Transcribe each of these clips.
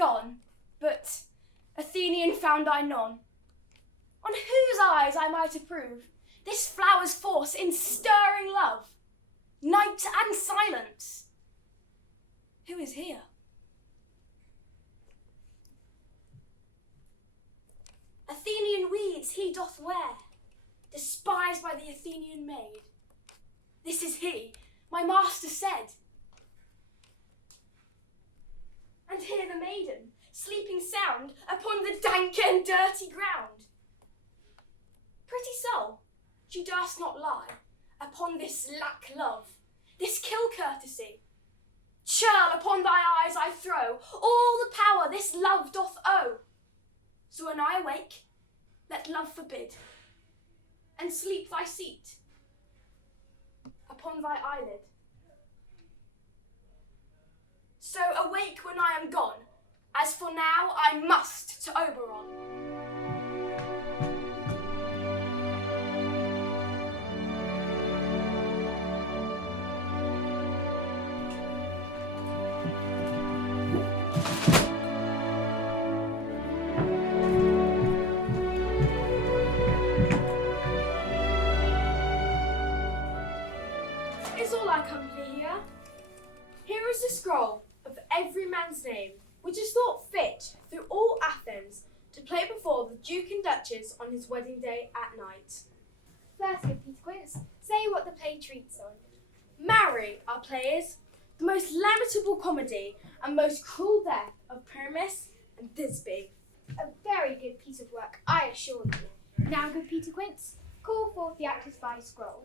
gone, but Athenian found I none. On whose eyes I might approve this flower's force in stirring love, night and silence. Who is here? Athenian weeds he doth wear, despised by the Athenian maid. This is he, my master said. And here the maiden, sleeping sound upon the dank and dirty ground. Pretty soul, she durst not lie upon this lack love, this kill courtesy. Churl upon thy eyes I throw all the power this love doth owe. So when I awake, let love forbid, and sleep thy seat upon thy eyelid. So awake when I am gone, as for now I must to Oberon. Is all our company here? Here is the scroll of every man's name, which is thought fit through all Athens to play before the Duke and Duchess on his wedding day at night. First, good Peter Quince, say what the play treats on. Marry, our players, the most lamentable comedy and most cruel death of Pyramus and Thisbe. A very good piece of work, I assure you. Now, good Peter Quince, call forth the actors by scroll.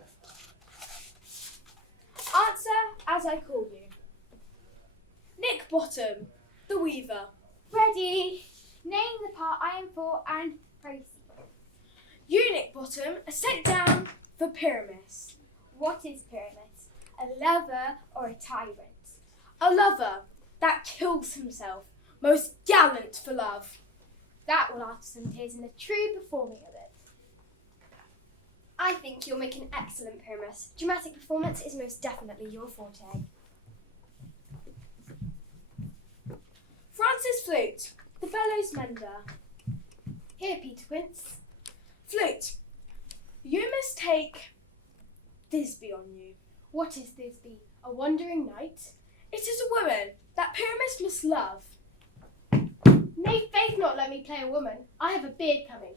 Answer as I call you. Nick Bottom, the weaver. Ready. Name the part I am for and proceed. You, Nick Bottom, are set down for Pyramus. What is Pyramus? A lover or a tyrant? A lover that kills himself, most gallant for love. That will after some tears in the true performing of it. I think you'll make an excellent Pyramus. Dramatic performance is most definitely your forte. Francis Flute, the bellows mender. Here, Peter Quince. Flute, you must take Thisbe on you. What is Thisbe? A wandering knight? It is a woman that Pyramus must love. May faith not let me play a woman. I have a beard coming.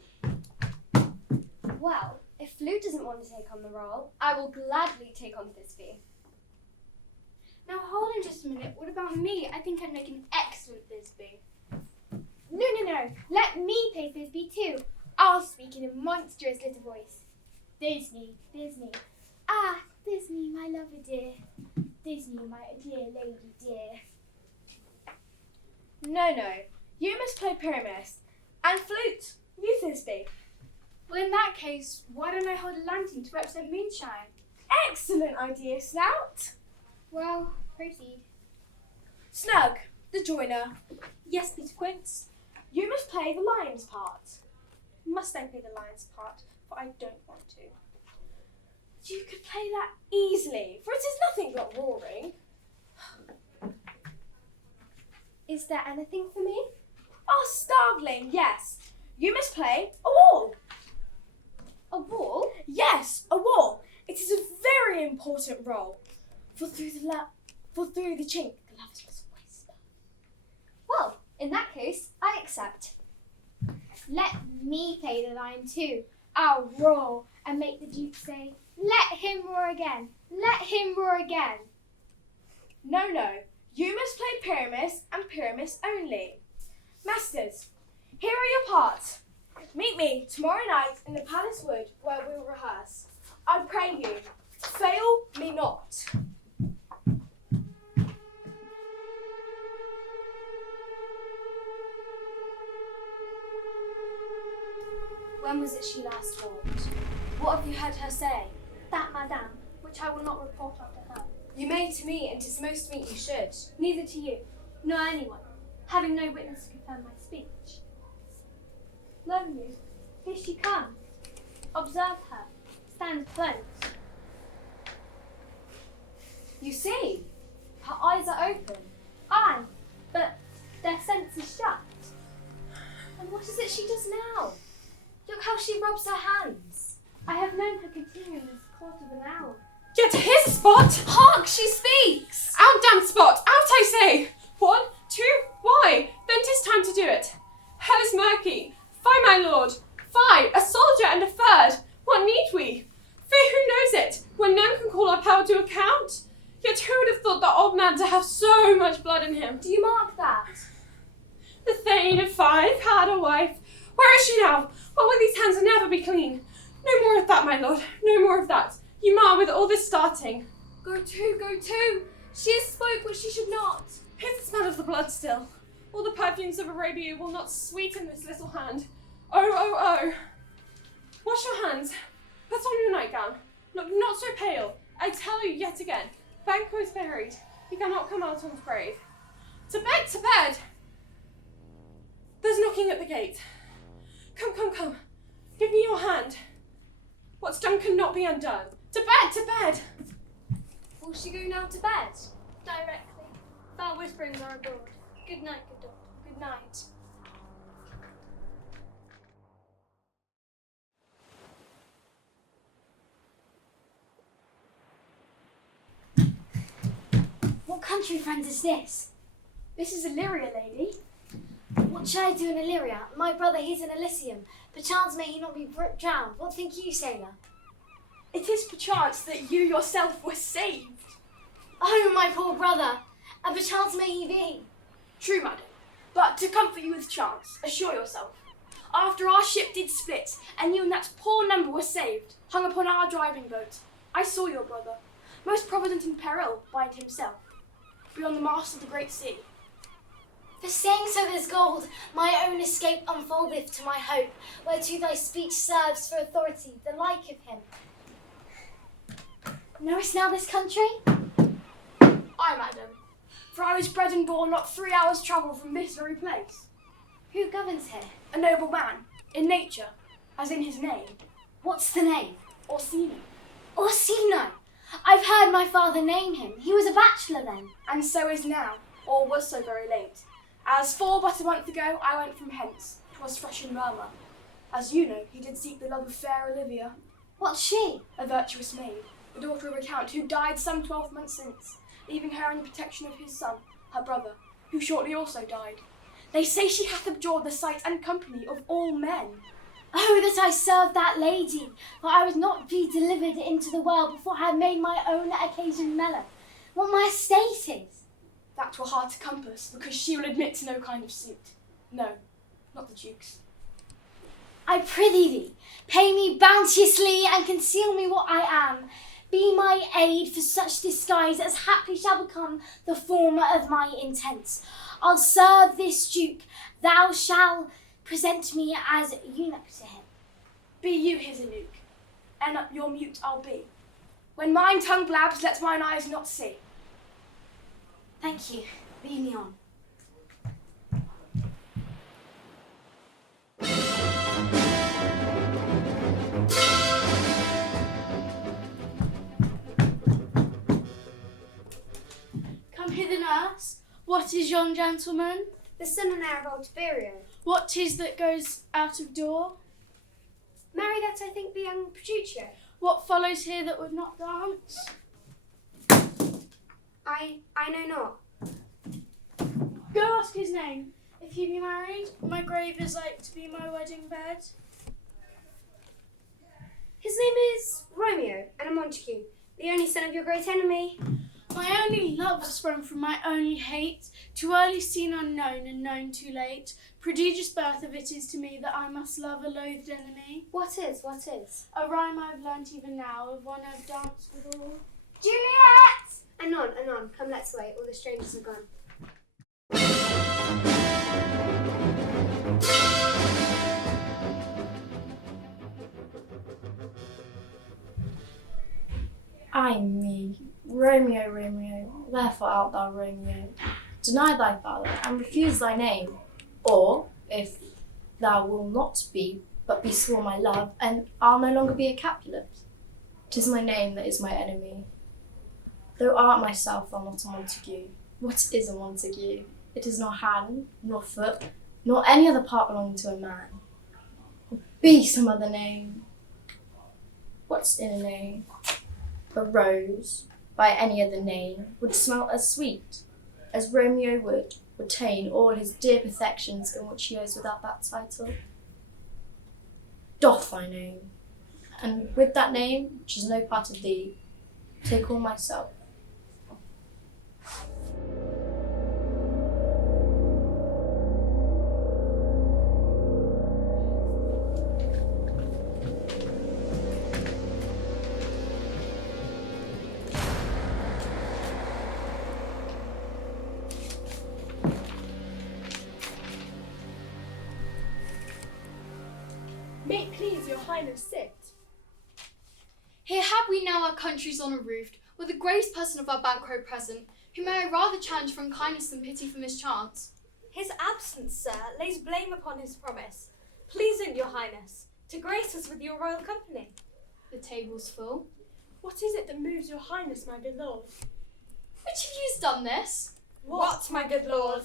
Well, if Flute doesn't want to take on the role, I will gladly take on Thisbe. Now hold on just a minute. What about me? I think I'd make an excellent Thisbe. No. Let me play Thisbe too. I'll speak in a monstrous little voice. Thisbe. Ah, Thisbe, my lover dear. Thisbe, my dear lady dear. No. You must play Pyramus. And Flute, you Thisbe. Well, in that case, why don't I hold a lantern to represent moonshine? Excellent idea, Snout. Well, proceed. Snug, the joiner. Yes, Peter Quince. You must play the lion's part. Must I play the lion's part? For I don't want to. You could play that easily, for it is nothing but roaring. Is there anything for me? Oh, starveling, yes. You must play a wall. A wall? Yes, a wall. It is a very important role. For through the chink, the lovers must whisper. Well, in that case, I accept. Let me play the lion too. I'll roar and make the Duke say, let him roar again. Let him roar again. No. You must play Pyramus and Pyramus only. Masters, here are your parts. Meet me tomorrow night in the palace wood where we'll rehearse. I pray you, fail me not. When was it she last walked? What have you heard her say? That, madame, which I will not report unto her. You may to me, and 'tis most meet you should. Neither to you, nor anyone, having no witness to confirm my speech. Lo you, here she comes. Observe her. Stand close. You see, her eyes are open. Aye, but their senses shut. And what is it she does now? Look how she rubs her hands. I have known her continue this quarter of an hour. Yet here's a spot! Hark, she speaks! Out, damn spot! Out, I say! 1, 2, why? Then 'tis time to do it. Hell is murky. Fie, my lord. Fie, a soldier and a third. What need we? Fear who knows it, when none can call our power to account? Yet who would have thought the old man to have so much blood in him? Do you mark that? The Thane of Five had a wife. Where is she now? What will these hands never be clean? No more of that, my lord, no more of that. You mar with all this starting. Go to, go to! She has spoke what she should not. Here's the smell of the blood still. All the perfumes of Arabia will not sweeten this little hand. Oh, oh, oh. Wash your hands. Put on your nightgown. Look not so pale. I tell you yet again, Banquo is buried. He cannot come out on his grave. To bed, to bed! There's knocking at the gate. Come, come, come. Give me your hand. What's done cannot be undone. To bed, to bed! Will she go now to bed? Directly. Foul whisperings are abroad. Good night, good daughter. Good night. What country friend is this? This is Illyria, lady. What shall I do in Illyria? My brother, he's in Elysium. Perchance may he not be drowned. What think you, sailor? It is perchance that you yourself were saved. Oh, my poor brother! And perchance may he be. True, madam. But to comfort you with chance, assure yourself. After our ship did split, and you and that poor number were saved, hung upon our driving boat, I saw your brother, most provident in peril, bind himself, beyond the mast of the great sea. For saying so there's gold, my own escape unfoldeth to my hope, whereto thy speech serves for authority, the like of him. Knowest now this country? Aye, madam, for I was bred and born not 3 hours' travel from this very place. Who governs here? A noble man, in nature, as in his name, What's the name? Orsino, Orsino! I've heard my father name him. He was a bachelor then. and so is now, or was so very late. As for but a month ago I went from hence, 'twas fresh in murmur. As you know, he did seek the love of fair Olivia, What's she? a virtuous maid, the daughter of a count who died some 12 months since, leaving her in the protection of his son, her brother, who shortly also died. They say she hath abjured the sight and company of all men. Oh, that I served that lady, for I would not be delivered into the world before I had made my own occasion mellow. What my estate is. That were hard to compass, because she will admit to no kind of suit. No, not the Duke's. I prithee thee, pay me bounteously and conceal me what I am. Be my aid for such disguise as haply shall become the former of my intents. I'll serve this Duke. Thou shalt present me as eunuch to him. Be you his eunuch, and your mute I'll be. When mine tongue blabs, let mine eyes not see. Thank you. Lead me on. Come hither, nurse. What is yon gentleman? The son and heir of old Oberon. What 'tis that goes out of door? Marry, that I think the young Petruchio. What follows here that would not dance? I know not. Go ask his name. If he be married, my grave is like to be my wedding bed. His name is Romeo, and a Montague, the only son of your great enemy. My only love sprung from my only hate, too early seen unknown and known too late. Prodigious birth of it is to me that I must love a loathed enemy. What is? A rhyme I've learnt even now, of one I've danced withal. Juliet! Anon, come let's away, all the strangers are gone. Ay me, Romeo, Romeo, wherefore art thou Romeo? Deny thy father, and refuse thy name. Or, if thou wilt not be, but be sworn my love, and I'll no longer be a Capulet. 'Tis my name that is my enemy. Though art myself, thou not a Montague. What is a Montague? It is nor hand, nor foot, nor any other part belonging to a man. Be some other name. What's in a name? A rose, by any other name, would smell as sweet as Romeo would retain all his dear perfections in which he owes without that title. Doff thy name, and with that name, which is no part of thee, take all myself. May it please your highness sit. Here have we now our country's honour roofed, with the greatest person of our banquet present, who may I rather challenge for unkindness than pity for mischance. His absence, sir, lays blame upon his promise, pleasing your highness, to grace us with your royal company. The table's full. What is it that moves your highness, my good lord? Which of you's done this? What, my good lord?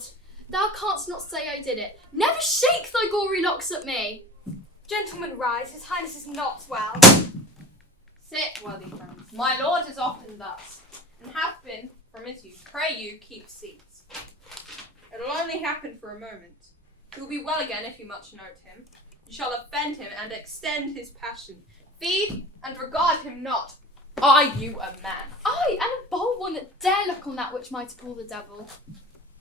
Thou canst not say I did it. Never shake thy gory locks at me. Gentlemen, rise, his highness is not well. Sit, worthy friends. My lord is often thus, and hath been from his youth. Pray you, keep seats. It'll only happen for a moment. He will be well again if you much note him. You shall offend him and extend his passion. Feed and regard him not. Are you a man? I am a bold one that dare look on that which might appall the devil.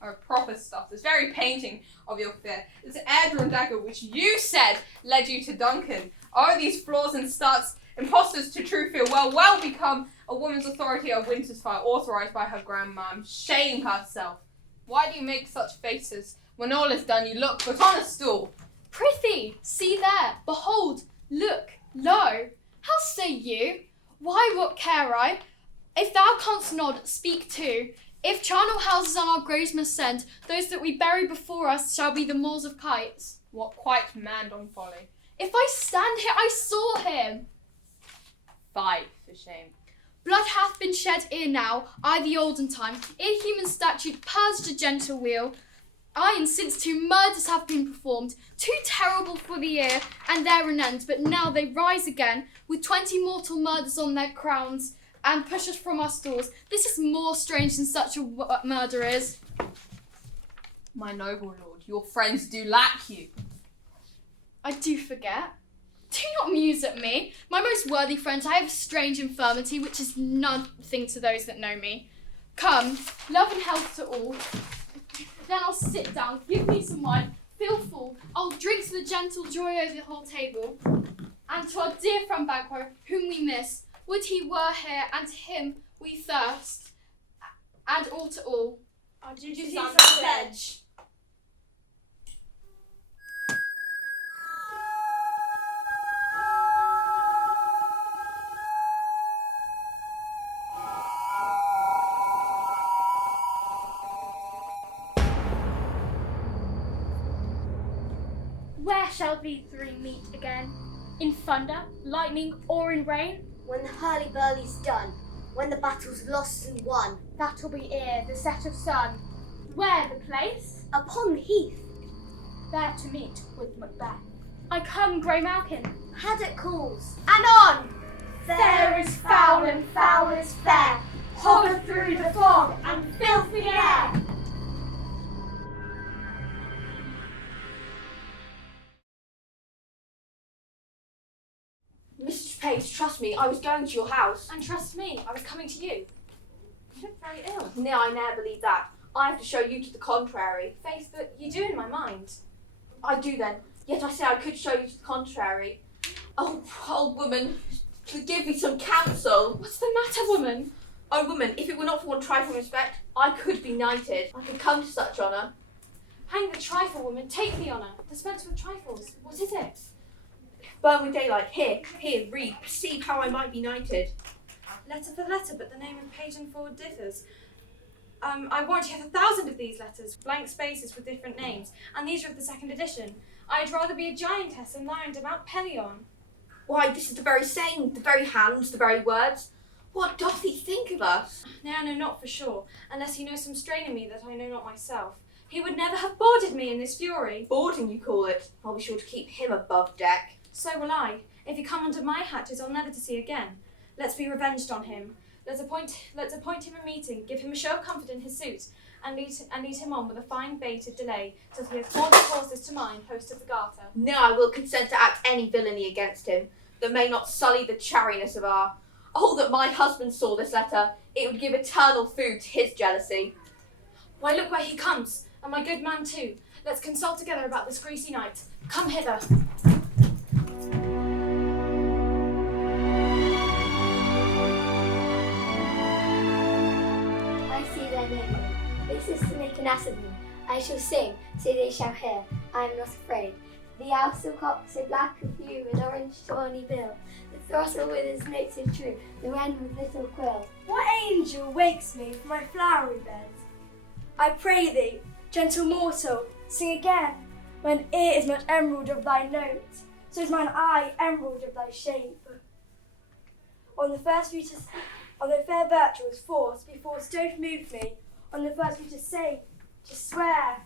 Oh, proper stuff. This very painting of your fear, this air-drawn dagger which you said led you to Duncan. Oh, these flaws and starts, impostors to true fear, well become a woman's authority of Windsor's fire, authorised by her grandmam. Shame herself. Why do you make such faces? When all is done, you look but on a stool. Prithee, see there, behold, look, lo. How say you? Why, what care I? If thou canst nod, speak too. If charnel houses on our graves must send, those that we bury before us shall be the moors of kites. What quite manned on folly. If I stand here, I saw him. Fight for shame. Blood hath been shed ere now, I the olden time, ere human statute purged a gentle wheel. Aye, and since 2 murders have been performed, too terrible for the ear, and there an end, but now they rise again, with 20 mortal murders on their crowns, and push us from our stalls. This is more strange than such a murder is. My noble lord, your friends do lack you. I do forget. Do not muse at me. My most worthy friends, I have a strange infirmity, which is nothing to those that know me. Come, love and health to all. Then I'll sit down, give me some wine, feel full. I'll drink to the gentle joy over the whole table. And to our dear friend Banquo, whom we miss, would he were here, and to him we thirst. And all to all. Our duties are pledge. Where shall we 3 meet again? In thunder, lightning, or in rain? When the hurly-burly's done, when the battle's lost and won. That'll be ere the set of sun. Where the place? Upon the heath, There to meet with Macbeth. I come, Grey Malkin. haddock calls, And on! fair is foul and foul is fair, Hover through the fog and filthy air. Mrs. Page, trust me, I was going to your house. And trust me, I was coming to you. You look very ill. No, I never believe that. I have to show you to the contrary. Faith, but you do in my mind. I do then, yet I say I could show you to the contrary. Oh, old woman, give me some counsel. What's the matter, woman? Oh, woman, if it were not for one trifle respect, I could be knighted. I could come to such honour. Hang the trifle, woman. Take the honour. Dispense with trifles. What is it? Burn with daylight. Here, read. Perceive how I might be knighted. Letter for letter, but the name of page and forward differs. I warrant you have 1,000 of these letters, blank spaces with different names, and these are of the 2nd edition. I'd rather be a giantess and lie under Mount Pelion. Why, this is the very saying, the very hands, the very words. What doth he think of us? Now I know not for sure, unless he knows some strain in me that I know not myself. He would never have boarded me in this fury. Boarding, you call it? I'll be sure to keep him above deck. So will I. If he come under my hatches, I'll never to see again. Let's be revenged on him. Let's appoint him a meeting, give him a show of comfort in his suit, and lead him on with a fine baited delay, till he has brought his horses to mine, host of the Garter. No, I will consent to act any villainy against him, that may not sully the chariness of our... Oh, that my husband saw this letter, it would give eternal food to his jealousy. Why, look where he comes, and my good man too. Let's consult together about this greasy night. Come hither. I see their name. This is to make an ass of me. I shall sing, so they shall hear. I am not afraid. The owl so cock, so black of hue, with orange tawny bill. The throstle with his notes so true, the wren with little quill. What angel wakes me from my flowery bed? I pray thee, gentle mortal, sing again. Mine ear is much emerald of thy note, so is mine eye emerald of thy shape. On the fair virtuous force, before stove moved me, on the first view to say, to swear,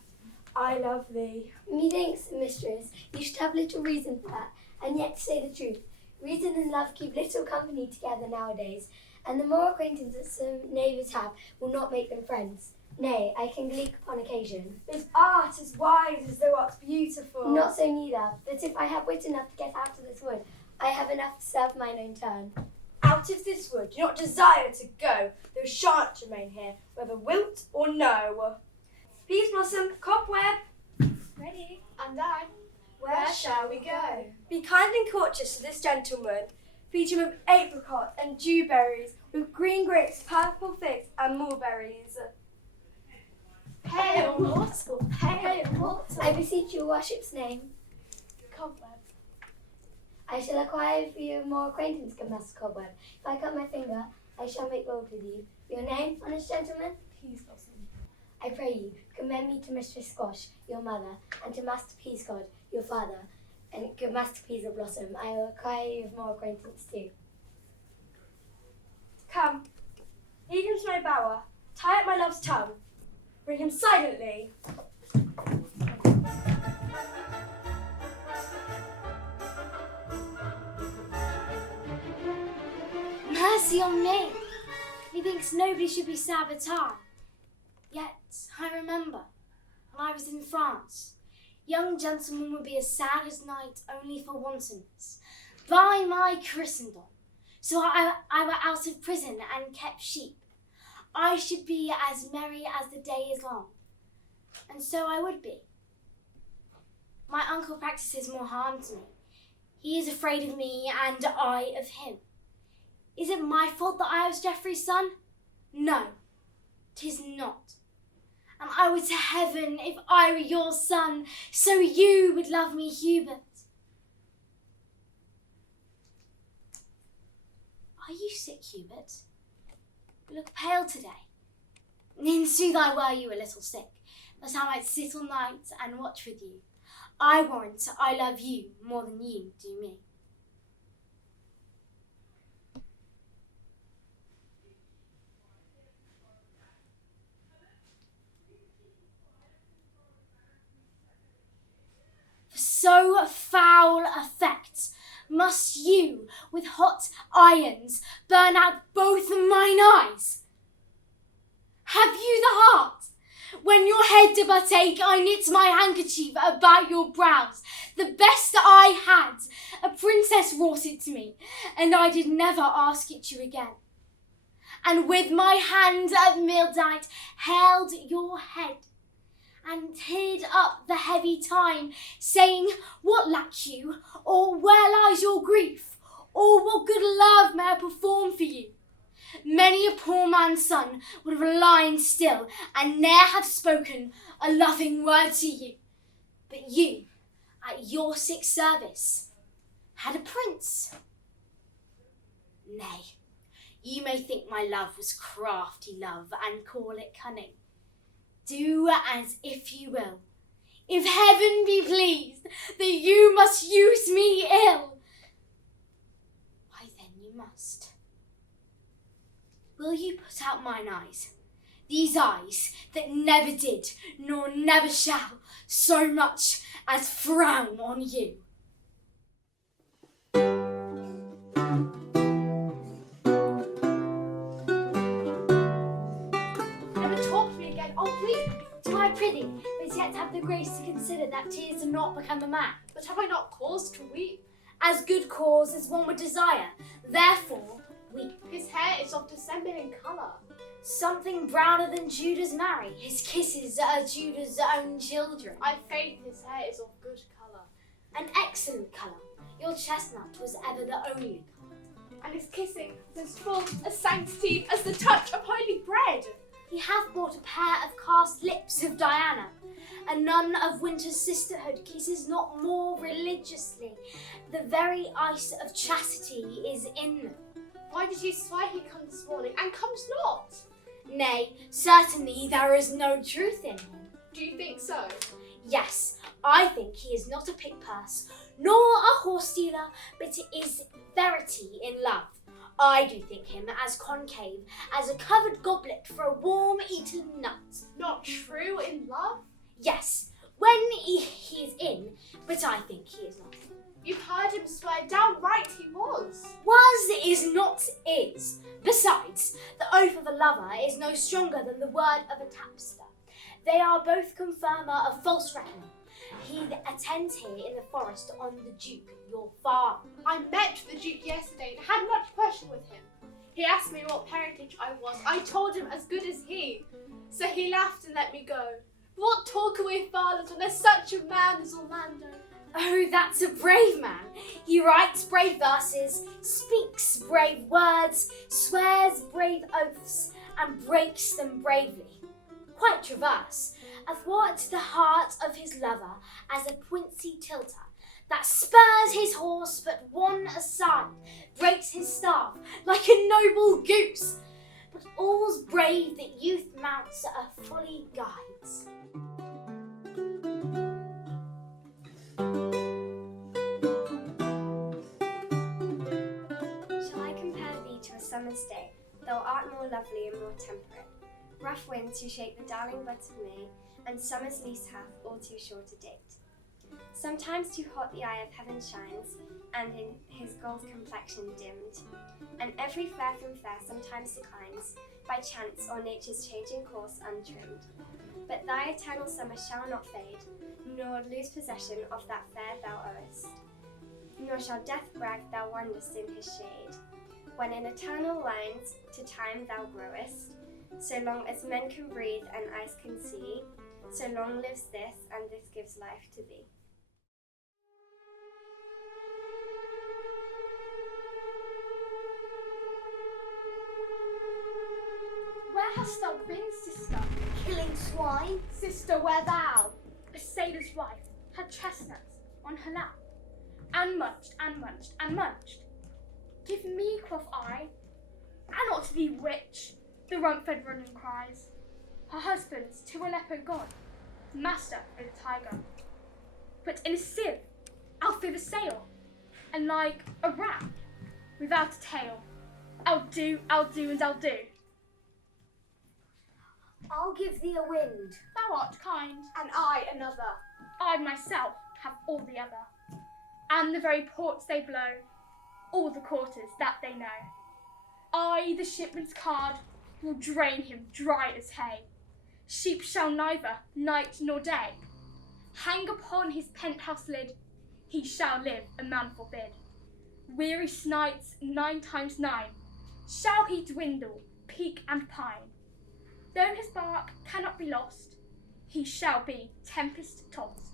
I love thee. Methinks, mistress, you should have little reason for that, and yet to say the truth. Reason and love keep little company together nowadays, and the more acquaintance that some neighbours have will not make them friends. Nay, I can gleek upon occasion. This art is wise as thou art beautiful. Not so neither, but if I have wit enough to get out of this wood, I have enough to serve mine own turn. Out of this wood, do not desire to go, thou shan't remain here, whether wilt or no. Peas blossom, cobweb. Ready? And I. Where shall we go? Be kind and courteous to this gentleman. Feed him with apricot and dewberries, with green grapes, purple figs, and mulberries. Hail mortal, hail mortal. I beseech your worship's name. Cobweb. I shall acquire for you more acquaintance, good Master Cobweb. If I cut my finger, I shall make bold with you. Your name, honest gentleman? Peas blossom. I pray you, commend me to Mistress Squash, your mother, and to Master Peascod, your father, and good Master Peasel Blossom. I will acquire you of more acquaintance too. Come, lead him to my bower, tie up my love's tongue, bring him silently. Mercy on me! Methinks nobody should be sabotaged. Yet, I remember, when I was in France, young gentlemen would be as sad as night only for wantonness. By my Christendom, so I were out of prison and kept sheep, I should be as merry as the day is long. And so I would be. My uncle practices more harm to me. He is afraid of me and I of him. Is it my fault that I was Geoffrey's son? No, 'tis not. And I would to heaven if I were your son, so you would love me, Hubert. Are you sick, Hubert? You look pale today. In sooth, I were you a little sick, that I might sit all night and watch with you. I warrant I love you more than you do me. For so foul effect must you with hot irons burn out both mine eyes. Have you the heart? When your head did but ache, I knit my handkerchief about your brows. The best I had, a princess wrought it to me, and I did never ask it you again. And with my hand at midnight held your head, and hid up the heavy time, saying, what lack you, or where lies your grief, or what good love may I perform for you? Many a poor man's son would have lain still, and ne'er have spoken a loving word to you. But you, at your sick service, had a prince. Nay, you may think my love was crafty love, and call it cunning. Do as if you will. If heaven be pleased that you must use me ill, why then you must. Will you put out mine eyes? these eyes that never did nor never shall so much as frown on you. Never talk to me again, I'll weep. Do I prithee, but yet have the grace to consider that tears do not become a man? But have I not cause to weep? As good cause as one would desire, therefore weep. His hair is of December in colour. Something browner than Judah's marry, his kisses are Judah's own children. I faith his hair is of good colour. An excellent colour, your chestnut was ever the only colour. And his kissing was as full of sanctity as the touch of holy bread. He hath brought a pair of cast lips of Diana, a nun of Winter's sisterhood kisses not more religiously. The very ice of chastity is in them. Why did you swear he come this morning and comes not? Nay, certainly there is no truth in him. Do you think so? Yes, I think he is not a pick-purse, nor a horse-stealer, but is verity in love. I do think him as concave as a covered goblet for a warm-eaten nut. Not true in love? Yes, when he is in, but I think he is not. You've heard him swear downright he was. Was is not is. Besides, the oath of a lover is no stronger than the word of a tapster. They are both confirmer of false reckoning. He attends here in the forest on the Duke, your father. I met the Duke yesterday and had much question with him. He asked me what parentage I was. I told him as good as he. So he laughed and let me go. What talk away fathers when there's such a man as Orlando? Oh, that's a brave man. He writes brave verses, speaks brave words, swears brave oaths, and breaks them bravely. Quite traverse, athwart the heart of his lover as a quincy tilter, that spurs his horse but one aside, breaks his staff like a noble goose. But all's brave that youth mounts a folly guides. Shall I compare thee to a summer's day? Thou art more lovely and more temperate. Rough winds who shake the darling buds of May, and summer's lease hath all too short a date. Sometimes too hot the eye of heaven shines, and in his gold complexion dimmed. And every fair from fair sometimes declines, by chance or nature's changing course untrimmed. But thy eternal summer shall not fade, nor lose possession of that fair thou owest. Nor shall death brag thou wanderest in his shade, when in eternal lines to time thou growest. So long as men can breathe and eyes can see, so long lives this, and this gives life to thee. Where hast thou been, sister? Killing swine? Sister, where thou? A sailor's wife had chestnuts on her lap, and munched, and munched, and munched. Give me, quoth I, and not to thee, witch, the rump-fed running cries. Her husband's to Aleppo gone, master of the tiger. But in a sieve, I'll fill a sail, and like a rat without a tail, I'll do, and I'll do. I'll give thee a wind. Thou art kind, And I another. I myself have all the other, and the very ports they blow, all the quarters that they know. I, the shipman's card, will drain him dry as hay. Sheep shall neither night nor day hang upon his penthouse lid. He shall live, a man forbid. Weary snights 9 times 9 shall he dwindle, peak and pine. Though his bark cannot be lost, he shall be tempest tossed.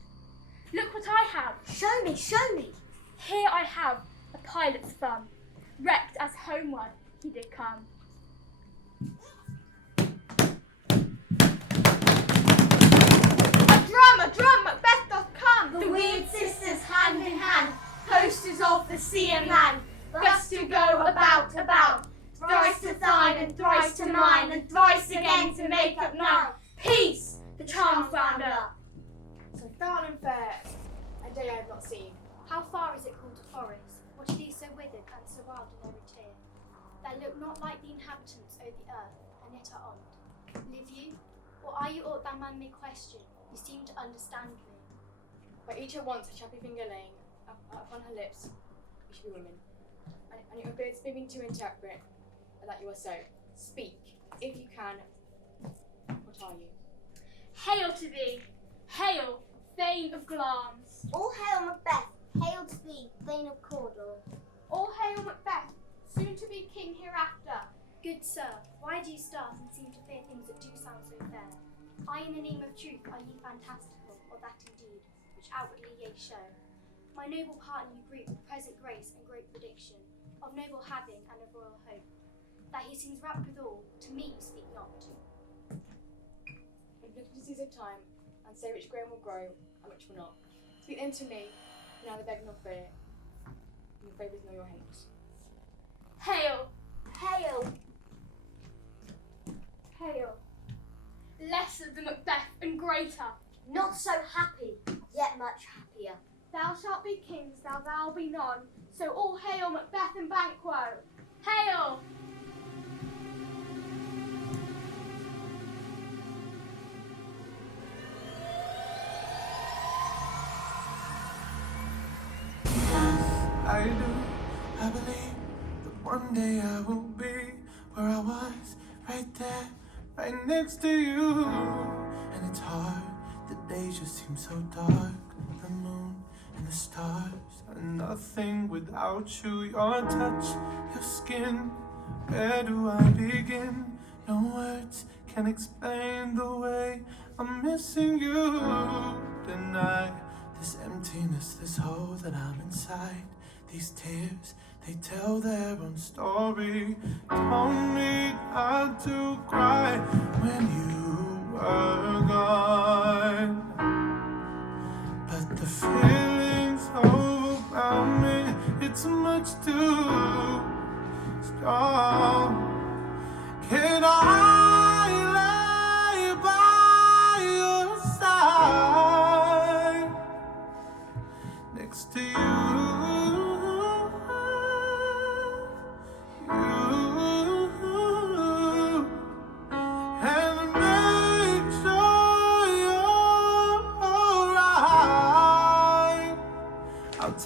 Look what I have. Show me, show me. Here I have a pilot's thumb, wrecked as homeward he did come. A drum, Macbeth doth come! The weird sisters hand in hand, posters of the sea and land, thus to go about, thrice to thine and thrice to mine, and thrice again to make up 9. Peace, the charm found up. So foul and fair, a day I have not seen. How far is it called to forest? What are these so withered and so wild in every tear? That look not like the inhabitants o' the earth, and yet are old. Live you? Or are you aught that man may question? You seem to understand me. By each at once her chappy finger laying upon her lips, we should be women. And it forbids me to interpret that you are so. Speak, if you can. What are you? Hail to thee! Hail, Thane of Glamis! All hail Macbeth, hail to thee, Thane of Cawdor. All hail Macbeth, soon to be king hereafter. Good sir, why do you start and seem to fear things that do sound so fair? I, in the name of truth, are ye fantastical, or that indeed, which outwardly ye show? My noble partner you greet with present grace and great prediction, of noble having and of royal hope. That he seems rapt withal, to me you speak not. But look into season of time, and say which grain will grow, and which will not. Speak then to me, neither beg nor fear, and your favours nor your hate. Hail! Hail! Hail. Lesser than Macbeth and greater. Not so happy, yet much happier. Thou shalt be kings, thou be none. So all hail Macbeth and Banquo. Hail! I do. I believe that one day I will be where I was, right there, right next to you. And it's hard, the days just seem so dark. The moon and the stars are nothing without you. Your touch, your skin, where do I begin? No words can explain the way I'm missing you. Deny this emptiness, this hole that I'm inside. These tears, they tell their own story. Don't need not to cry when you were gone. But the feelings overwhelm me, it's much too strong. Can I lay by your side next to you?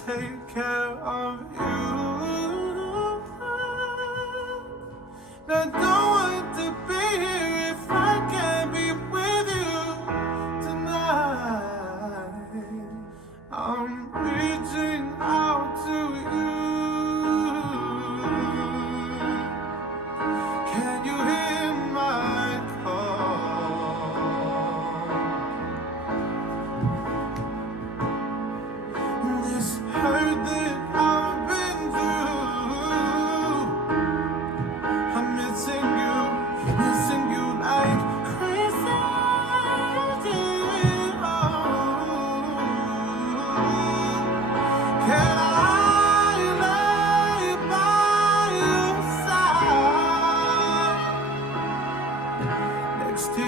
Take care of you. Now don't want to be here if I can't be with you tonight. I'm reaching out to you. Can you hear my call? This hurt that I've been through, I'm missing you like crazy. Can I lay by your side next to you?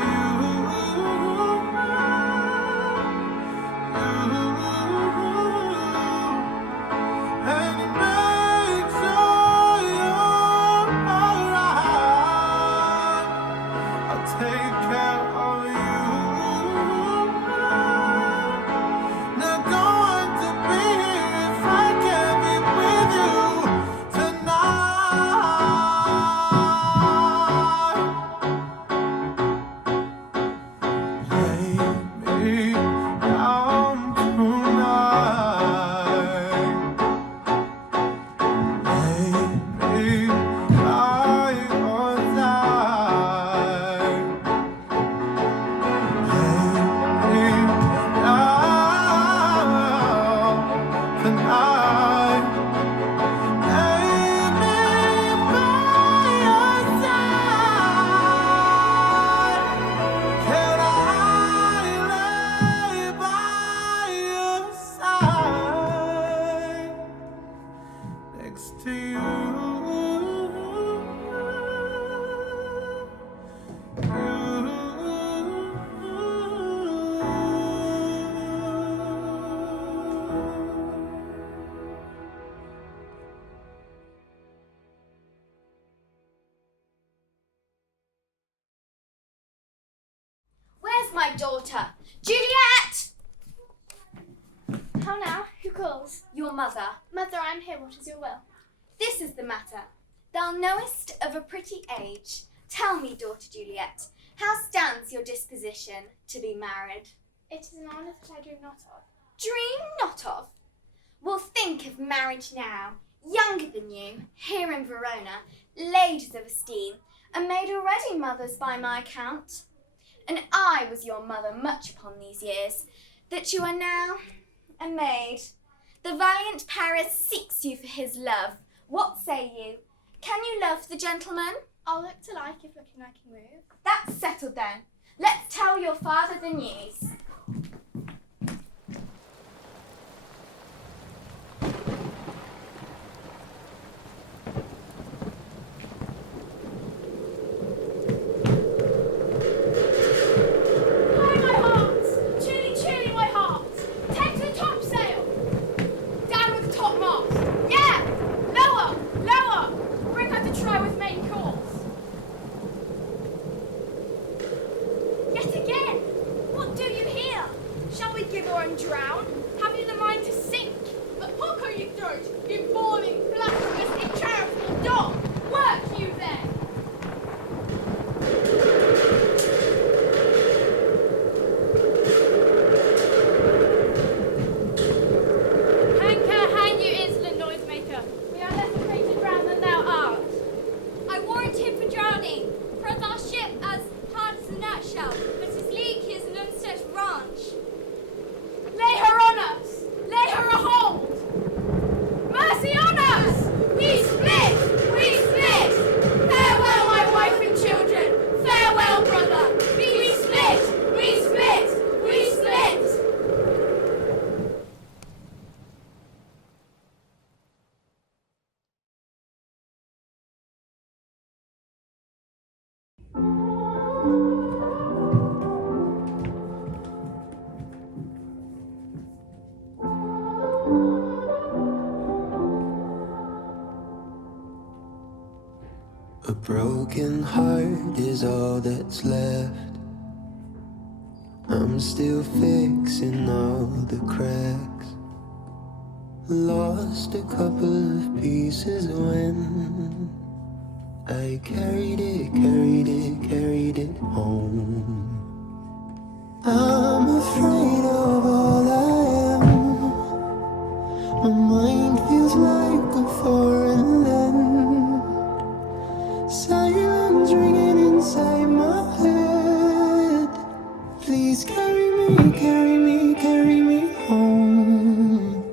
my daughter. Juliet! How now? Who calls? Your mother. Mother, I am here. What is your will? This is the matter. Thou knowest of a pretty age. Tell me, daughter Juliet, how stands your disposition to be married? It is an honour that I dream not of. Dream not of? Well, think of marriage now. Younger than you, here in Verona, ladies of esteem, and made already mothers by my account. And I was your mother much upon these years, that you are now a maid. The valiant Paris seeks you for his love. What say you? Can you love the gentleman? I'll look to like if looking I can move. That's settled then. Let's tell your father the news. A broken heart is all that's left. I'm still fixing all the cracks. Lost a couple of pieces when I carried it home. I'm afraid of all I am. My mind feels like a foreign land. Silence ringing inside my head. Please carry me home.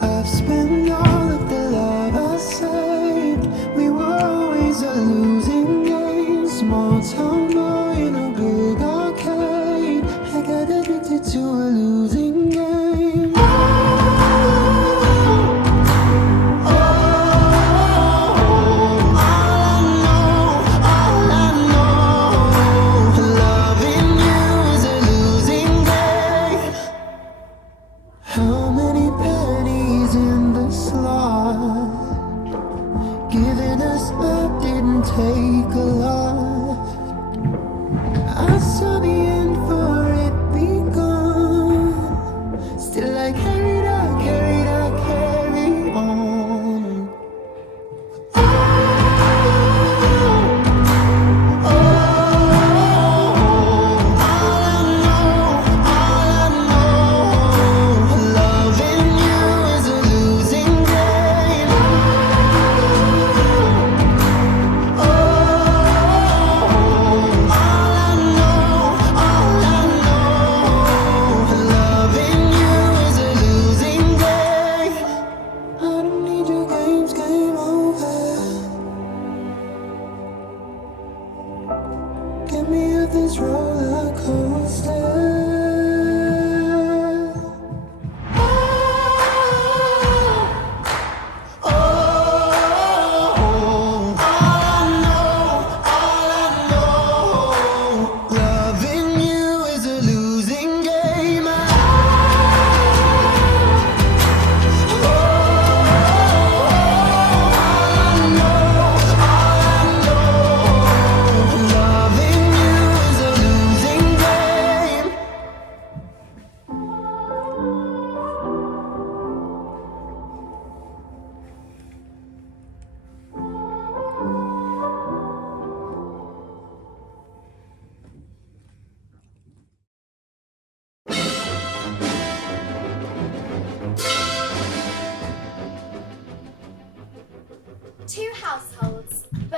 I've spent all of the love I saved. We were always a losing game. Small town boy in a big arcade. I got addicted to a losing game. How many pennies in the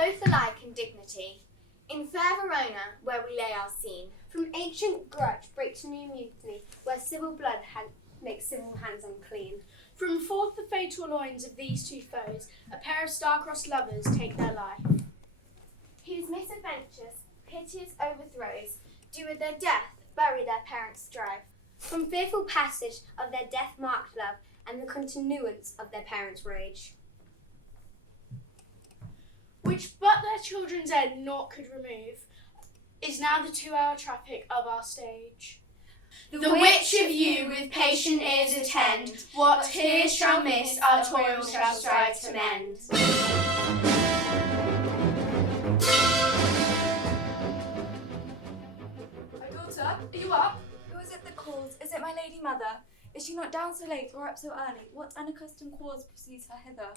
both alike in dignity. In fair Verona, where we lay our scene, From ancient grudge break to new mutiny, where civil blood makes civil hands unclean. From forth the fatal loins of these two foes, a pair of star-crossed lovers take their life. whose misadventures, piteous overthrows, do with their death bury their parents' strife. From fearful passage of their death-marked love, and the continuance of their parents' rage. Which but their children's end naught could remove, is now the 2-hour traffic of our stage. The which of you with patient ears attend, what here shall miss, our toil shall strive to mend. My daughter, are you up? Who is it that calls? Is it my lady mother? Is she not down so late or up so early? What unaccustomed cause precedes her hither?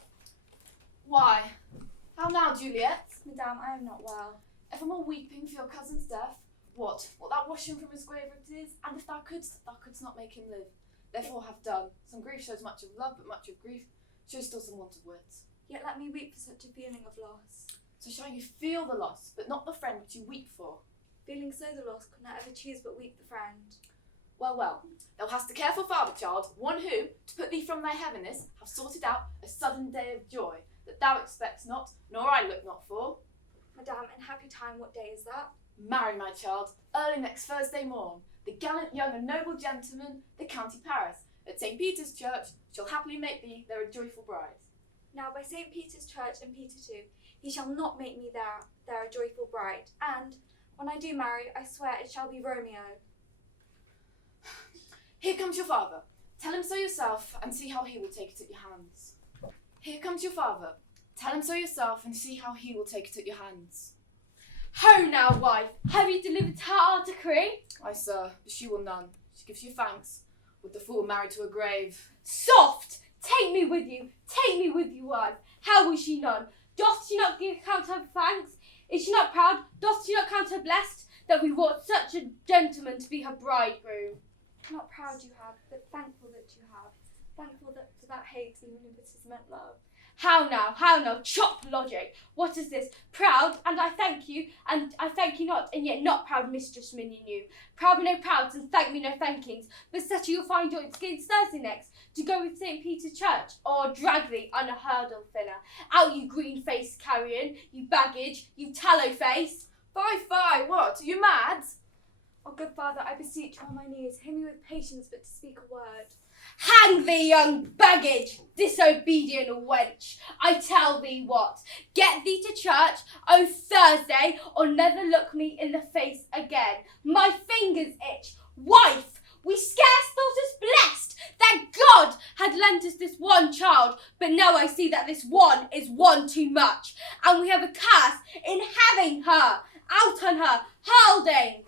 Why? How now, Juliet? Madame, I am not well. Evermore weeping for your cousin's death? What? Wilt thou wash him from his grave it is? And if thou couldst not make him live. Therefore have done. Some grief shows much of love, but much of grief shows still some want of wit. Yet let me weep for such a feeling of loss. So shall you feel the loss, but not the friend which you weep for. Feeling so the loss, could not ever choose but weep the friend. Well, well, thou hast a careful father, child, one who, to put thee from thy heaviness, have sorted out a sudden day of joy, that thou expects not, nor I look not for. Madame, in happy time, what day is that? Marry, my child, early next Thursday morn, the gallant young and noble gentleman, the County Paris, at St. Peter's Church, shall happily make thee their joyful bride. Now by St. Peter's Church and Peter too, he shall not make me their a joyful bride, and when I do marry, I swear it shall be Romeo. Here comes your father. Tell him so yourself, and see how he will take it at your hands. Here comes your father. Tell him so yourself, and see how he will take it at your hands. Ho now, wife, have you delivered her decree? Aye, sir, but she will none. She gives you thanks. With the fool married to a grave. Soft! Take me with you, wife. How will she none? Doth she not give count her thanks? Is she not proud? Doth she not count her blessed that we want such a gentleman to be her bridegroom? Not proud you have, but thankful that you have. Thankful that for that hate, even if it is meant love. How now, chop logic. What is this? Proud, and I thank you not, and yet not proud, Mistress Minion you. Proud me no prouds, and thank me no thankings, but set you'll find your against Thursday next, to go with St. Peter's Church, or drag thee on a hurdle thinner. Out you green-faced carrion, you baggage, you tallow face. Fie, what? Are you mad? Oh, good father, I beseech you on my knees, hear me with patience, but to speak a word. Hang thee, young baggage, disobedient wench. I tell thee what, get thee to church, O Thursday, or never look me in the face again. My fingers itch. Wife, we scarce thought us blessed that God had lent us this one child, but now I see that this one is one too much, and we have a curse in having her. Out on her, Haldane.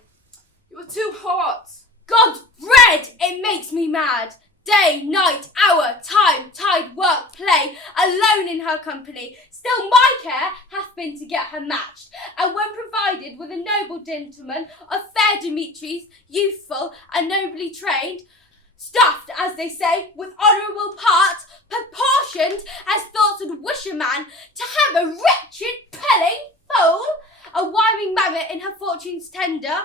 You are too hot. God's bread, it makes me mad. Day, night, hour, time, tide, work, play, alone in her company. Still my care hath been to get her matched, and when provided with a noble gentleman of fair Demetres, youthful and nobly trained, stuffed, as they say, with honourable parts, proportioned as thoughts would wish a man, to have a wretched, pelling foal, a whining maggot in her fortune's tender,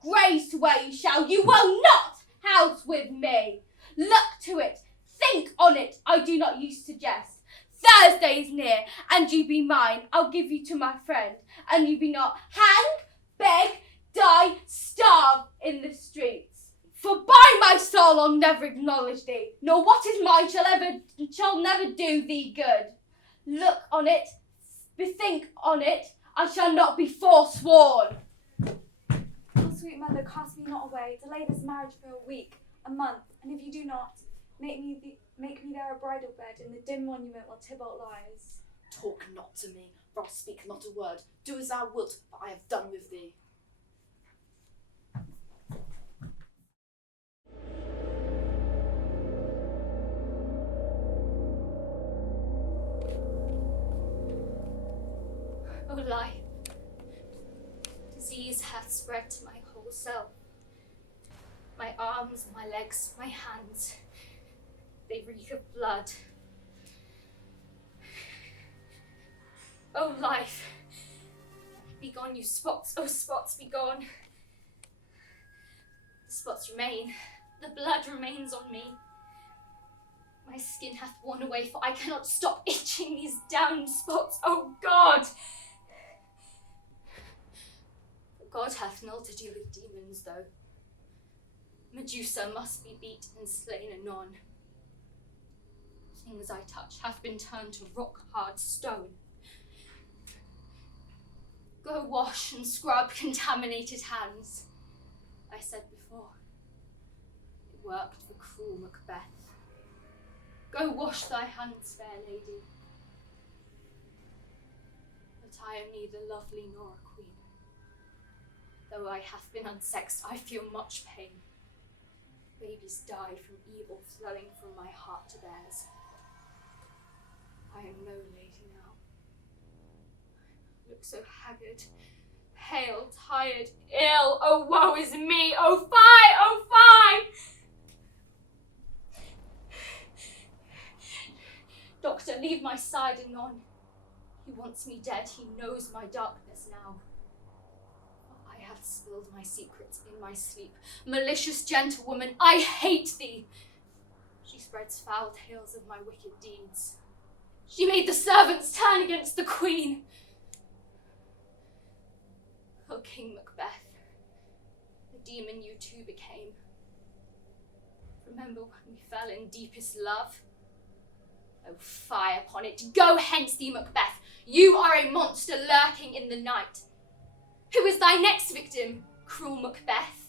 graze to where you shall, you will not house with me. Look to it, think on it, I do not use to jest. Thursday is near, and you be mine, I'll give you to my friend, and you be not hang, beg, die, starve in the streets. For by my soul I'll never acknowledge thee, nor what is mine shall never do thee good. Look on it, bethink on it, I shall not be forsworn. Oh, sweet mother, cast me not away, delay this marriage for a week, a month, and if you do not, make me there a bridal bed in the dim monument where Tybalt lies. Talk not to me, for I speak not a word. Do as thou wilt, for I have done with thee. O life, disease hath spread to my whole self. My arms, my legs, my hands, they reek of blood. O life, Begone, you spots, oh spots, begone. The spots remain, the blood remains on me. My skin hath worn away, for I cannot stop itching these down spots, oh God! But God hath naught to do with demons, though. Medusa must be beat and slain anon. Things I touch have been turned to rock-hard stone. Go wash and scrub contaminated hands. I said before, it worked for cruel Macbeth. Go wash thy hands, fair lady. But I am neither lovely nor a queen. Though I have been unsexed, I feel much pain. Babies died from evil flowing from my heart to theirs. I am no lady now. I look so haggard, pale, tired, ill. Oh, woe is me! Oh, fie! Oh, fie! Doctor, leave my side anon. He wants me dead. He knows my darkness now. I have spilled my secrets in my sleep. Malicious gentlewoman, I hate thee. She spreads foul tales of my wicked deeds. She made the servants turn against the queen. Oh, King Macbeth, the demon you too became. Remember when we fell in deepest love? Oh, fie upon it. Go hence, thee Macbeth. You are a monster lurking in the night. Who is thy next victim, cruel Macbeth?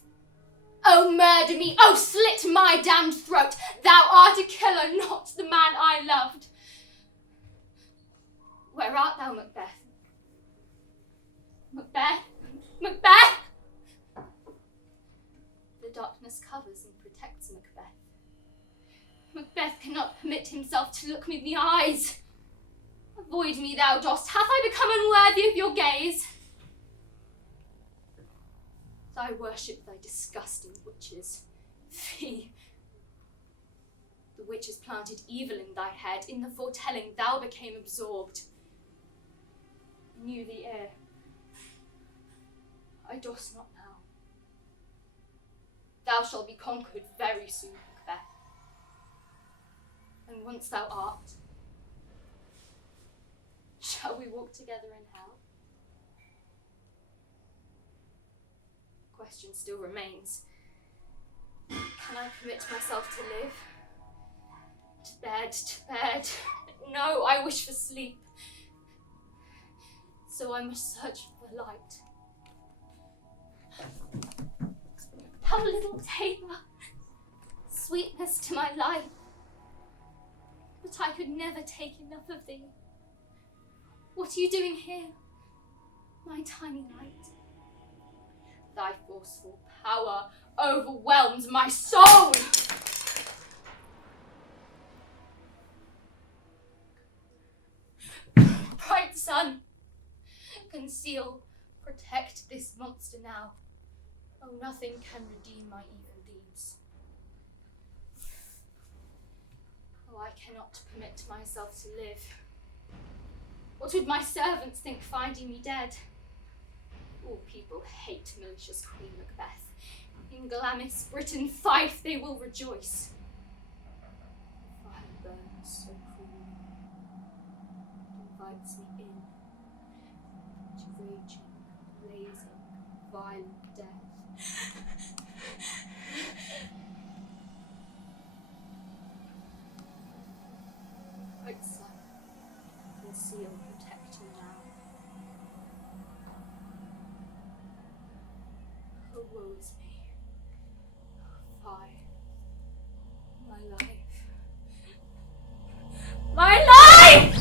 Oh, murder me. Oh, slit my damned throat. Thou art a killer, not the man I loved. Where art thou, Macbeth? Macbeth? Macbeth! The darkness covers and protects Macbeth. Macbeth cannot permit himself to look me in the eyes. Avoid me, thou dost. Hath I become unworthy of your gaze? I worship thy disgusting witches. Fie! The witches planted evil in thy head. In the foretelling thou became absorbed. Knew the air. I dost not now. Thou shalt be conquered very soon, Macbeth. And once thou art, shall we walk together in hell? The question still remains. Can I permit myself to live? To bed, to bed. No, I wish for sleep. So I must search for light. Thou little taper, sweetness to my life. But I could never take enough of thee. What are you doing here, my tiny light? Thy forceful power overwhelms my soul! Bright sun, conceal, protect this monster now. Oh, nothing can redeem my evil deeds. Oh, I cannot permit myself to live. What would my servants think finding me dead? All people hate malicious Queen Macbeth. In Glamis, Britain, Fife, they will rejoice. The fire burns so cruelly. It invites me in to raging, blazing, violent death. Bright sun, conceal, protect me now. Oh, woe is me. Fie. My life. My life!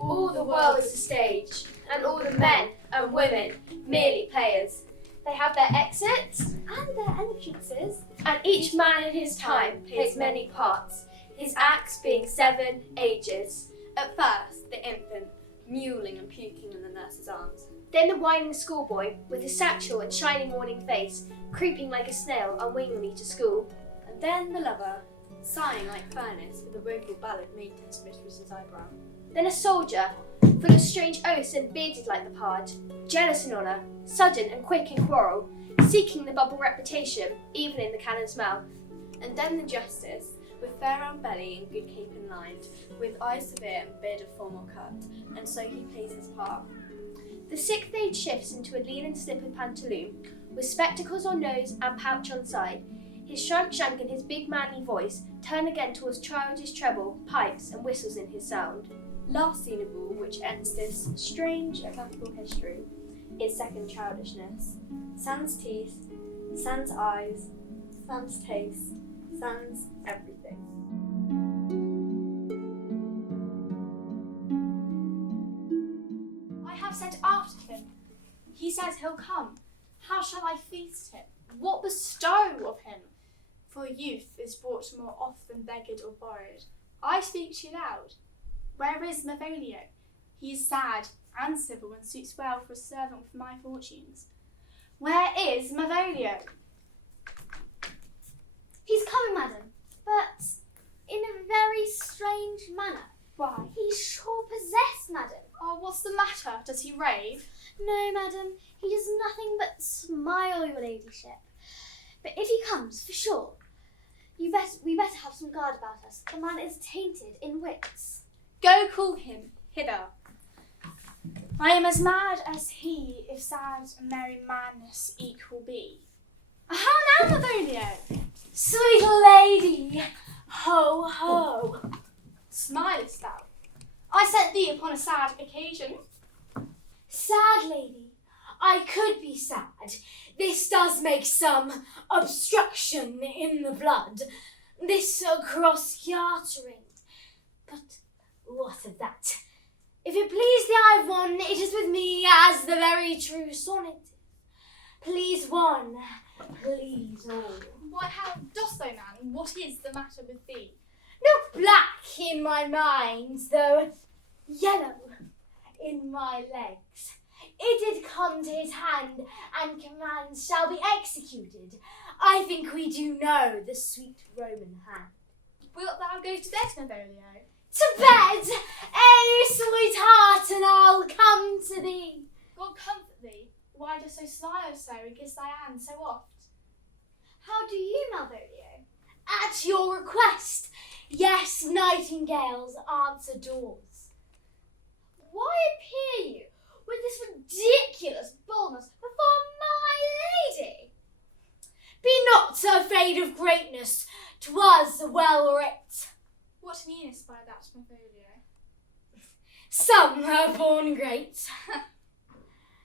All the world is a stage, and all the men and women merely players. They have their exits and their entrances, and each man in his time plays many parts, his acts being 7 ages. At first, the infant, mewling and puking in the nurse's arms. Then the whining schoolboy, with his satchel and shining morning face, creeping like a snail unwillingly to school. And then the lover, sighing like furnace with a woeful ballad made to his mistress's eyebrow. Then a soldier, full of strange oaths and bearded like the pard, jealous in honour, sudden and quick in quarrel, seeking the bubble reputation, even in the cannon's mouth. And then the justice, with fair round belly and good cape and lined, with eyes severe and beard of formal cut, and so he plays his part. The sixth aid shifts into a lean and slippered pantaloon, with spectacles on nose and pouch on side. His shrunk shank and his big manly voice turn again towards childish treble, pipes and whistles in his sound. Last scene of all, which ends this strange classical history, is second childishness. Sans teeth, sans eyes, sans taste, sans everything. I have sent after him. He says he'll come. How shall I feast him? What bestow of him? For youth is bought more oft than beggared or borrowed. I speak too loud. Where is Malvolio? He is sad and civil and suits well for a servant with my fortunes. Where is Malvolio? He's coming, madam, but in a very strange manner. Why? He's sure possessed, madam. Oh, what's the matter? Does he rave? No, madam, he does nothing but smile, your ladyship. But if he comes, for sure, we better have some guard about us. The man is tainted in wits. Go call him hither. I am as mad as he, if sad and merry madness equal be. How now, Malvolio? Sweet lady, ho, ho. Smilest thou? I sent thee upon a sad occasion. Sad lady, I could be sad. This does make some obstruction in the blood, this cross-gartering. But what of that? If it please the eye of one, it is with me as the very true sonnet. Please one, please all. Why, how dost thou, man? What is the matter with thee? No black in my mind, though yellow in my legs. It did come to his hand, and commands shall be executed. I think we do know the sweet Roman hand. Wilt thou go to bed, Malvolio? To bed, sweetheart, and I'll come to thee. God comfort thee. Why dost thou smile so and kiss thy hand so oft? How do you, Malvolio? At your request. Yes, nightingales answer doors. Why appear you with this ridiculous boldness before my lady? Be not afraid of greatness, 'twas well writ. What meanest by that, Malvolio? Some are born great,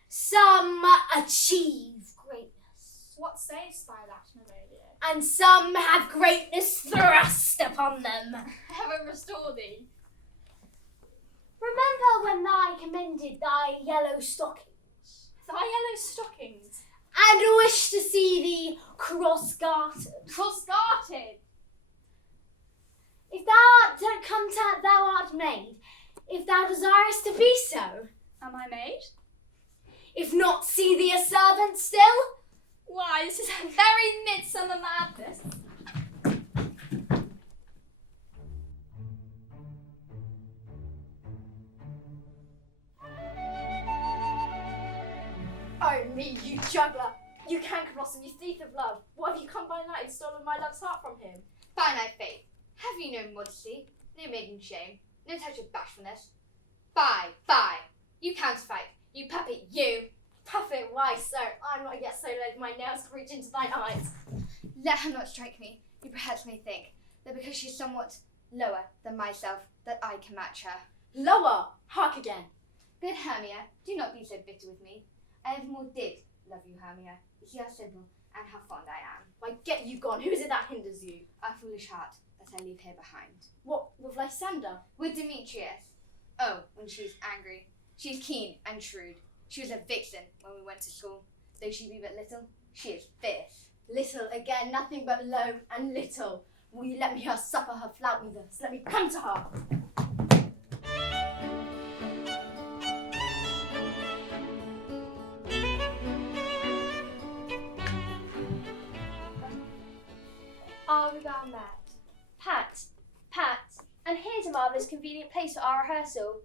some achieve greatness, What sayest by that, Malvolio? and some have greatness thrust upon them. Heaven restore thee. Remember when I commended thy yellow stockings, Thy yellow stockings. and wished to see thee cross-gartered. Cross-gartered. If thou art content, thou art made. If thou desirest to be so, Am I made? if not, see thee a servant still. Why, this is a very midsummer madness. Oh, me, you juggler! You canker blossom, you thief of love! What have you come by night and stolen my love's heart from him? By thy faith, have you no modesty, no maiden shame, no touch of bashfulness? Fie, fie! You counterfeit, you puppet, you! Puppet, why, sir? I'm not yet so low that my nails can reach into thine eyes. Let her not strike me. You perhaps may think that because she's somewhat lower than myself, that I can match her. Lower! Hark again! Good Hermia, do not be so bitter with me. I evermore did love you, Hermia. You see how simple and how fond I am. Why, get you gone! Who is it that hinders you? Our foolish heart that I leave here behind. What, with Lysander? With Demetrius. Oh, when she's angry. She's keen and shrewd. She was a vixen when we went to school. Though she be but little, she is fierce. Little again, nothing but low and little. Will you let me her supper her flout me thus? Let me come to her. Are we thou met? Pat, and here's a marvellous convenient place for our rehearsal.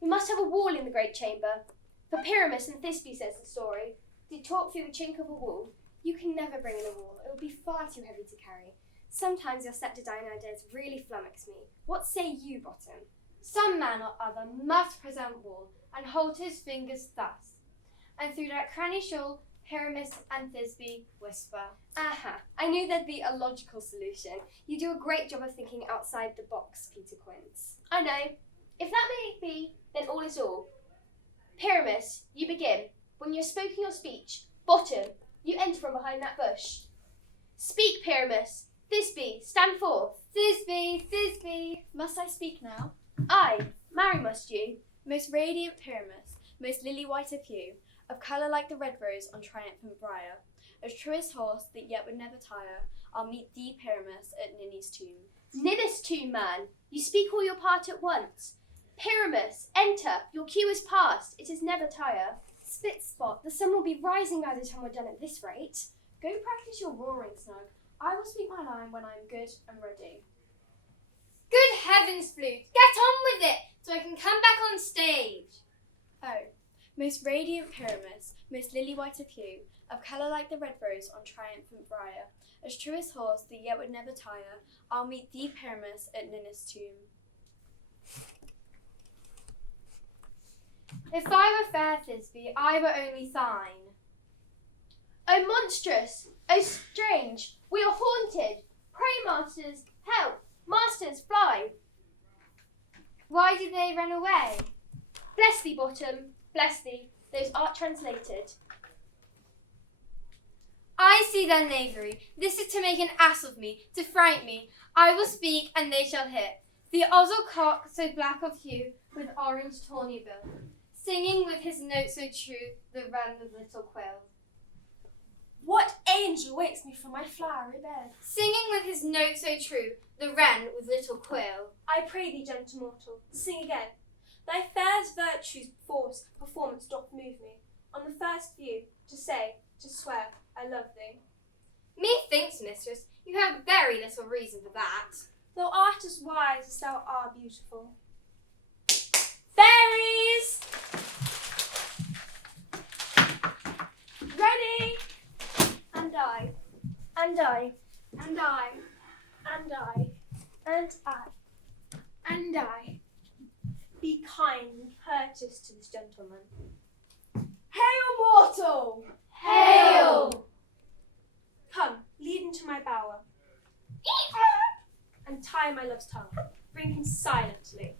We must have a wall in the great chamber. For Pyramus and Thisbe says the story. To talk through the chink of a wall. You can never bring in a wall. It would be far too heavy to carry. Sometimes your set design ideas really flummox me. What say you, Bottom? Some man or other must present wall, and hold his fingers thus, and through that cranny shawl, Pyramus and Thisbe whisper. Aha, I knew there'd be a logical solution. You do a great job of thinking outside the box, Peter Quince. I know. If that may be, then all is all. Pyramus, you begin. When you're spoken your speech, Bottom, you enter from behind that bush. Speak, Pyramus. Thisbe, stand forth. Thisbe. Must I speak now? Aye, marry must you. Most radiant Pyramus, most lily-white of hue, of colour like the red rose on triumphant briar, as truest horse that yet would never tire, I'll meet thee, Pyramus, at Ninny's tomb. Ninny's tomb, man. You speak all your part at once. Pyramus, enter. Your cue is past. It is never tire. Spit spot, the sun will be rising by the time we're done at this rate. Go practice your roaring, Snug. I will speak my line when I am good and ready. Good heavens, Flute, get on with it so I can come back on stage. Oh, most radiant Pyramus, most lily-white of hue, of colour like the red rose on triumphant briar, as truest horse that yet would never tire, I'll meet thee, Pyramus, at Ninny's tomb. If I were fair, Thisbe, I were only thine. Oh, monstrous! Oh, strange! We are haunted! Pray, masters, help! Masters, fly! Why did they run away? Bless thee, Bottom, bless thee. Those art translated. I see their knavery. This is to make an ass of me, to fright me. I will speak, and they shall hear. The ozel cock, so black of hue, with orange tawny bill, singing with his note so true, the wren with little quill. What angel wakes me from my flowery bed? Singing with his note so true, the wren with little quill. I pray thee, gentle mortal, sing again. Thy fair's virtues, force, performance doth move me, on the first view, to say, to swear, I love thee. Methinks, mistress, you have very little reason for that. Thou art as wise as thou art beautiful. Fairies! Ready! And I, and I, and I, and I, and I, and I. Be kind and courteous to this gentleman. Hail, mortal! Hail! Come, lead into my bower. And tie my love's tongue. Bring him silently.